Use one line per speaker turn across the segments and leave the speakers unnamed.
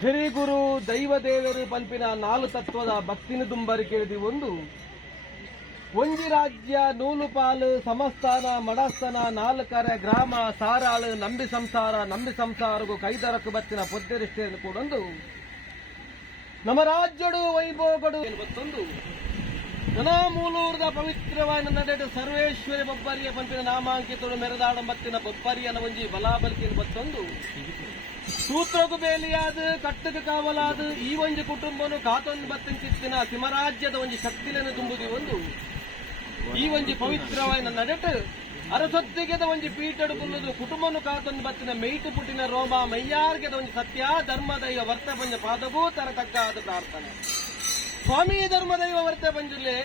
ಹಿರಿಗುರು ದೈವ ದೇವರು ಪಂಪಿನ ನಾಲ್ಕು ತತ್ವದ ಭಕ್ತಿನ ದುಂಬರಿ ಕೇಳಿದಿ ಒಂದು. ಒಂಜಿ ರಾಜ್ಯ ನೂಲುಪಾಲು ಸಮಸ್ಥಾನ ಮಡಸ್ತನ ನಾಲ್ಕರೆ ಗ್ರಾಮ ಸಾರಾಳು ನಂಬಿ ಸಂಸಾರ ನಂಬಿ ಸಂಸಾರಗೂ ಕೈದರಕು ಬತ್ತಿನ ಪೊದ್ದೆರಿಷ್ಟೇನು ಕೂಡೊಂದು ನಮ್ಮ ರಾಜ್ಯಡು ವೈಭೋಗಡು ಗೊತ್ತೊಂದು ನನಮೂಲೂರದ ಪವಿತ್ರವಾದ ನಡೆದ ಸರ್ವೇಶ್ವರಿ ಬೊಬ್ಬರಿಯ ಪಂಪಿನ ನಾಮಾಂಕಿತರು ಮೆರೆದಾಡ ಮತ್ತಿನ ಬೊಬ್ಬರಿಯನ ಒಂಜಿ ಬಲಾಬಲಿಕೆಯನ್ನು ಬತ್ತೊಂದು. ಸೂತ್ರಕು ಬೇಲಿಯಾದ ಕಟ್ಟಕ್ಕೆ ಕಾವಲಾದ, ಈ ಒಂಜಿ ಕುಟುಂಬನು ಕಾತೊಂದು ಬತ್ತಿನ ಚಿತ್ತಿನ ಸಿಮರಾಜ್ಯದ ಒಂಜಿ ಶಕ್ತಿಯನ್ನು ತುಂಬುದಿ ಒಂದು. ಈ ಒಂಜಿ ಪವಿತ್ರವಾದ ನಡೆಟ್ ಅರಸೊತ್ತಿಗೆದ ಒಂಜಿ ಪೀಠಡು ಬುಲ್ಲುದು ಕುಟುಂಬನು ಕಾತೊಂದು ಬತ್ತಿನ ಮೇಯ್ಟು ಪುಟ್ಟಿನ ರೋಮ ಮೈಯಾರ್ಗೆದ ಒಂಜಿ ಸತ್ಯ ಧರ್ಮದೈವ ವರ್ತ ಪಂಜ ಪಾದಗೂ ತರತಕ್ಕಾದ ಪ್ರಾರ್ಥನೆ. ಸ್ವಾಮಿ ಧರ್ಮದೈವ ವರ್ತೆ ಪಂಜುಲೆ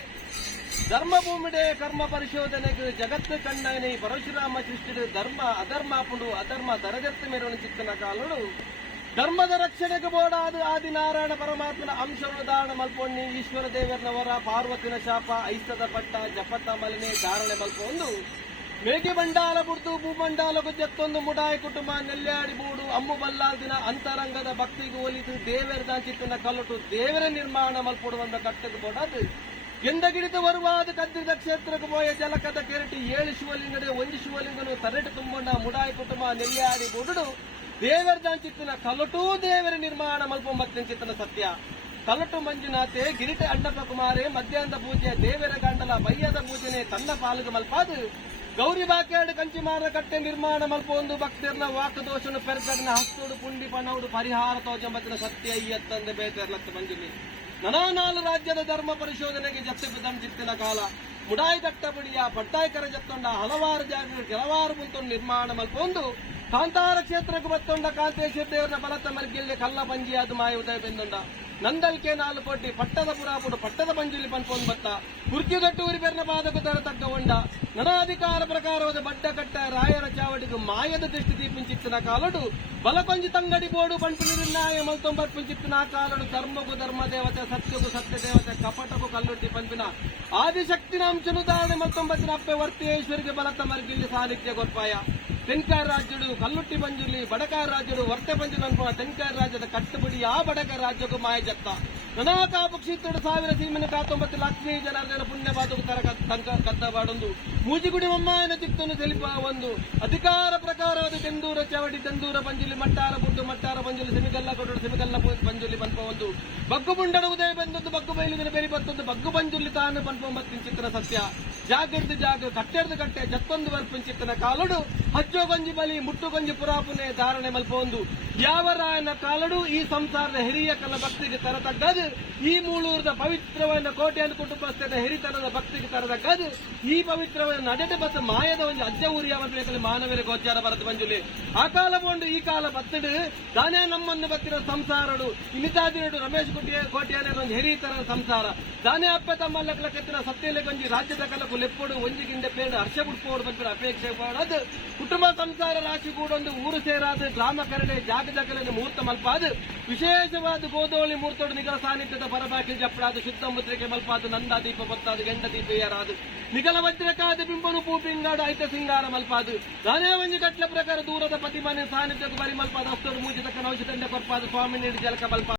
ಧರ್ಮಭೂಮಿಡೆ ಕರ್ಮ ಪರಿಶೋಧನೆಗೆ ಜಗತ್ತು ಕಣ್ಣಿ ಪರಶುರಾಮ ಸೃಷ್ಟಿದ ಧರ್ಮ, ಅಧರ್ಮ ಪುಂಡು, ಅಧರ್ಮ ತರಗತಿ ಮೆರವಣ ಚಿತ್ತನ ಕಾಲುಡು ಧರ್ಮದ ರಕ್ಷಣೆಗೆ ಬೋಡಾದ ಆದಿನಾರಾಯಣ ಪರಮಾತ್ಮನ ಅಂಶವನ್ನು ಧಾರಣ ಮಲ್ಪೊಣ್ಣಿ ಈಶ್ವರ ದೇವರನವರ ಪಾರ್ವತಿನ ಶಾಪ, ಐಸದ ಪಟ್ಟ ಜಪತ ಮಲನೆ, ಧಾರಣೆ ಮಲ್ಪೊಂದು ಮೇಘಿ ಬಂಡಾಲ ಬುಡ್ದು ಭೂಮಂಡಾಲ ಜತ್ತೊಂದು ಮುಡಾಯಿ ಕುಟುಂಬ ನೆಲ್ಲಾಡಿ ಬೂಡು ಅಮ್ಮು ಬಲ್ಲಾಲ್ ದಿನ ಅಂತರಂಗದ ಭಕ್ತಿಗೆ ಒಲಿದು ದೇವರ ಚಿತ್ತನ ಕಲ್ಲುಟು ದೇವರ ನಿರ್ಮಾಣ ಮಲ್ಪೊಡುವಂತ ಕಟ್ಟಕ್ಕೆ ಬೋಡಾದು. ಎಂದಗಿಡಿದು ಬರುವಾದ ಕದ್ದಿದ ಕ್ಷೇತ್ರಕ್ಕೆ ಪೋಯ ಜಲಕದ ಕೆರಟಿ ಏಳು ಶಿವಲಿಂಗದ ಒಂದು ಶಿವಲಿಂಗನು ತರಟು ತುಂಬಣ್ಣ ಮುಡಾಯಿ ಕುಟುಂಬ ನೆಲ್ಲಾಡಿ ಬುಡುಡು. ದೇವರ ಚಿತ್ತನ ಕಲಟೂ ದೇವರ ನಿರ್ಮಾಣ ಮಲ್ಪೊಂಬತ್ತಿನ ಚಿತ್ತನ ಸತ್ಯ. ಕಲಟು ಮಂಜುನಾಥೆ, ಗಿರಿಟ ಅಣ್ಣಪ್ಪ ಕುಮಾರೇ, ಮಧ್ಯಾಹ್ನದ ಪೂಜೆ ದೇವರ ಗಂಡಲ ಬಯ್ಯದ ಪೂಜನೆ ತನ್ನ ಪಾಲಿಗೆ ಮಲ್ಪಾದು. ಗೌರಿ ಬಾಕೇಡ್ ಕಂಚಿಮಾರ ಕಟ್ಟೆ ನಿರ್ಮಾಣ ಮಲ್ಪೊಂದು ವಾಕ ದೋಷ ಪೆರ್ಗಡ್ನ ಹಸ್ತೋಡು ಪುಂಡಿ ಪಣವುಡು ಪರಿಹಾರ ತೋಜಂಬತ್ತಿನ ಸತ್ಯ ಈ ಎತ್ತಂದ ಬೇತರ್ಲತ್ತ ಮಂಜುಲಿ ನನಾನಾಲು ರಾಜ್ಯದ ಧರ್ಮ ಪರಿಶೋಧನೆಗೆ ಜಪ್ತಿ ಜಿತ್ತಿನ ಕಾಲ. ಮುಡಾಯಿ ಕಟ್ಟಬಡಿಯ ಪಟ್ಟಾಯ್ಕರ ಜತ್ತೊಂಡ ಹಲವಾರು ಜಾಗಗಳು, ಕೆಲವಾರು ಮುಂತೊಂದು ನಿರ್ಮಾಣ ಮಲ್ಪೊಂದು ಕಾಂತಾರ ಕ್ಷೇತ್ರಕ್ಕೆ ಬತ್ತೊಂಡ ಕಾಂತೇಶ್ವರ ದೇವರ ಬಲತ ಮರ್ಗಿಲ್ಲಿ ಕಲ್ಲ ಪಂಜಿಯಾದ ಮಾಯ ಉದಯ ಬೆಂದೊಂಡ. ನಂದಲ್ಕೆ ನಾಲ್ಕು ಕೋಟಿ ಪಟ್ಟದ ಪುರಾಪುಡು ಪಟ್ಟದ ಪಂಜುಲಿ ಪನ್ಪೊಂದು ಬತ್ತ. ಕುರ್ಕಿಗಟ್ಟು ಊರಿ ಬೆರ್ನ ಪಾದకు ತರ ಒಂಡ ನನಾಧಿಕಾರ ಪ್ರಕಾರವಾದ ಬಡ್ಡ ಕಟ್ಟ ರಾಯರ ಚಾವಟಿಗೂ ಮಾಯದ ದೃಷ್ಟಿ ದೀಪಿಂಚಿತ್ತಿನ ಕಾಲಡು ಬಲಕೊಂಜಿ ತಂಗಡಿ ಬೋಡು ಪಂಪು ನಿರ್ಣಯ ಮಲ್ತೊಂಬರ್ಪಿಂಚಿತ್ತಿನ ಕಾಲಡು ಧರ್ಮಗೂ ಧರ್ಮ ದೇವತೆ ಸತ್ಯಗೂ ಸತ್ಯ ದೇವತೆ ಕಪಟಗೂ ಕಲ್ಲುಟ್ಟಿ ಪಂಪಿನ ಆದಿಶಕ್ತಿನ ಅಂಶನು ಧಾರಣೆ ಮಲ್ತೊಂಬತ್ತಿನ ಅಪ್ಪೆ ವರ್ತೇಶ್ವರಿಗೆ ಬಲತ ಮರ್ಗಿಲ್ಲಿ ಸಾನ್ನಿಧ್ಯ ಗೊರ್ಪಾಯ ತೆಂಕಾರ್ ರಾಜ್ಯಡು ಕಲ್ಲುಟ್ಟಿ ಬಂಜುಲಿ ಬಡಕಾರ್ ರಾಜ್ಯಡು ವರ್ತೆ ಬಂಜುಲು ಅನ್ಪುವ ತೆಂಕಾರ್ ರಾಜ್ಯದ ಕಟ್ಟುಬಿಡಿ ಆ ಬಡಕ ರಾಜ್ಯಕ್ಕೂ ಮಾಯ ಜತ್ತ ನನಾ ಕಾಪು ಕ್ಷೇತ್ರಡು ಸಾವಿರ ಸೀಮನ ಕಾತೊಂಬತ್ತು ಲಕ್ಷ್ಮೀ ಜನಾರ್ದನ ಪುಣ್ಯ ಬಾತುಕು ತರ ಕದ್ದ ಬಾಡೊಂದು ಮೂಜಿಗುಡಿ ಒಮ್ಮಾಯನ ಚಿತ್ತನು ಸೆಲಿಪ ಒಂದು. ಅಧಿಕಾರ ಪ್ರಕಾರವಾದ ತೆಂದೂರ ಚವಡಿ ತೆಂದೂರ ಪಂಜುಲಿ ಮಟ್ಟಾರ ಬುಡ್ಡು ಮಟ್ಟಾರ ಪಂಜುಲಿ ಸೆಮಿಗಲ್ಲ ಕೊಡೋಡು ಸಿಮಿಗಲ್ಲ ಪಂಜುಲಿ ಪನ್ಪ ಒಂದು. ಬಗ್ಗು ಮುಂಡಡ ಉದಯ ಬಂದದ್ದು ಬಗ್ಗು ಬೈಲಿನ ಬೇರೆ ಬತ್ತೊಂದು, ಬಗ್ಗು ಪಂಜುಲಿ ತಾನು ಮಂತಿನಿ ಚಿತ್ರ ಸತ್ಯ. ಜಾಗೃತಿ ಜಾಗ ಕಟ್ಟೆರ್ದು ಕಟ್ಟೆ ಜತ್ತೊಂದು ಬರ್ಪಿನ ಚಿತ್ತನ ಕಾಲುಡು ಹಜ್ಜೋ ಗೊಂಜಿ ಬಲಿ ಮುಟ್ಟು ಗೊಂಜಿ ಪುರಾಪುನೆ ಧಾರಣೆ ಮಲ್ಪೊಂದು ಯಾವ ಕಾಲಡು ಈ ಸಂಸಾರದ ಹಿರಿಯ ಕಲ ಭಕ್ತಿಗೆ ತರತಕ್ಕದು ಈ ಮೂಳೂರದ ಪವಿತ್ರವಾದ ಕೋಟೆಯನ್ನು ಕುಟುಂಬಸ್ಥದ ಹಿರಿತನದ ಭಕ್ತಿಗೆ ತರತಕ್ಕದು ಈ ಪವಿತ್ರವನ್ನ ನಡೆದ ಬತ್ತ ಮಾಯದ ಒಂದು ಅಜ್ಜ ಊರಿಯ ಮಂತ್ರಿ ಮಾನವರ ಗೋಚಾರ ಬರದು ಬಂಜುಲಿ ಆ ಕಾಲ ಬೋಂಡು, ಈ ಕಾಲ ಬತ್ತಡು. ದಾನೇ ನಮ್ಮನ್ನು ಬತ್ತಿನ ಸಂಸಾರಡು. ಇಮಿತಾದಿರಡು ರಮೇಶ್ ಕುಟಿಯ ಕೋಟ್ಯಾನ ಒಂದು ಹಿರಿತನದ ಸಂಸಾರ. ದಾನೇ ಅಪ್ಪ ತಮ್ಮ ಕೆತ್ತಿನ ಸತ್ಯಲೆ ಗೊಂಜಿ ರಾಜ್ಯದ ಕಲಕು ಲೆಪ್ಪಡು ಒಂಜಿಗಿಂದ ಪೇಡು ಹರ್ಷ ಬಿಡ್ಪೋಡು ಬಂದಿರ ಅಪೇಕ್ಷೆ ಮಾಡೋದು ಕುಟುಂಬ ಸಂಸಾರ ರಾಶಿ ಕೂಡೊಂದು ಊರು ಸೇರಾದ ಗ್ರಾಮ ಕರಡೆ ಜಾಗ ಜಗಲನ್ನು ಮುಹೂರ್ತ ಮಲ್ಪಾದ. ವಿಶೇಷವಾದ ಗೋದೋಳಿ ಮೂರ್ತೋಡು ನಿಗಲ ಸಾನ್ನಿಧ್ಯದ ಪರಬಾಕಿ ಜಪ್ಪಡಾದ ಶುದ್ಧ ಮುದ್ರಿಕೆ ಮಲ್ಪಾದ, ನಂದ ದೀಪ ಬತ್ತಾದ, ಗಂಡ ದೀಪ ಏರಾದು. ನಿಗಲ ವಜ್ರಕಾದ ಬಿಂಬನು ಪೂಪಿಂಗಾಡು ಐತ ಸಿಂಗಾರ ಮಲ್ಪಾದು. ನಾನೇ ಒಂಜಿ ಕಟ್ಲ ಪ್ರಕಾರ ದೂರದ ಪತಿಮನೆ ಸಾನ್ನಿಧ್ಯಕ್ಕೆ ಬರಿ ಮಲ್ಪಾದ. ಅಷ್ಟೋಡು ಮೂಜಿ ತಕ್ಕ ನೌಷಧಂಡ ಕೊರ್ಪಾದ, ಸ್ವಾಮಿ ನೀಡಿ ಜಲಕ ಮಲ್ಪಾದ.